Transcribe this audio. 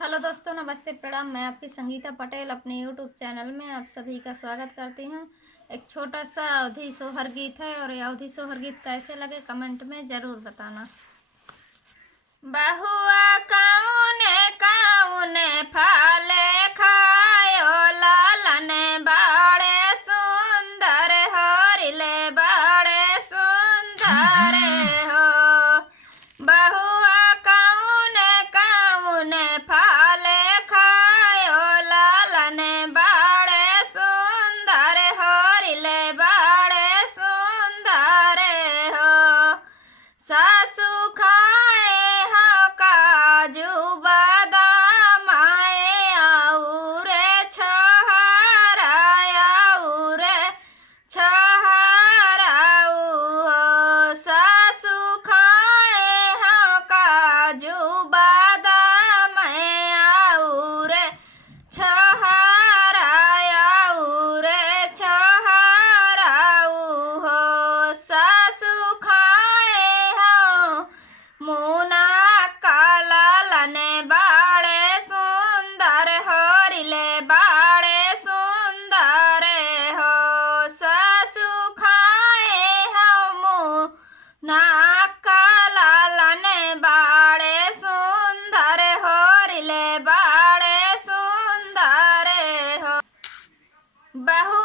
हेलो दोस्तों, नमस्ते, प्रणाम। मैं आपकी संगीता पटेल अपने यूट्यूब चैनल में आप सभी का स्वागत करती हूँ। एक छोटा सा अवधी सोहर गीत है और ये अवधी सोहर गीत कैसे लगे कमेंट में ज़रूर बताना। बहुआ कौने कौने फले खायो लालन बड़े सुंदर हरिले बड़े सुंदर हो। बहुआ कौने कौने फले खायो लालन बड़े सुंदर हरिले बड़े सुंदर हो। सासु खाए हो काजू बादाम और छहरा और छहराऊ हो। सासु खाए हो काजू बादाम और छहरा और छहराऊ हो। सासु खाए हो मुना काला लने बाड़े सुंदर हरिले बाड़े सुंदर हो। सासु खाए हो मुना काला लने बाड़े सुंदर हरिले बाड़े सुंदर हो। बहु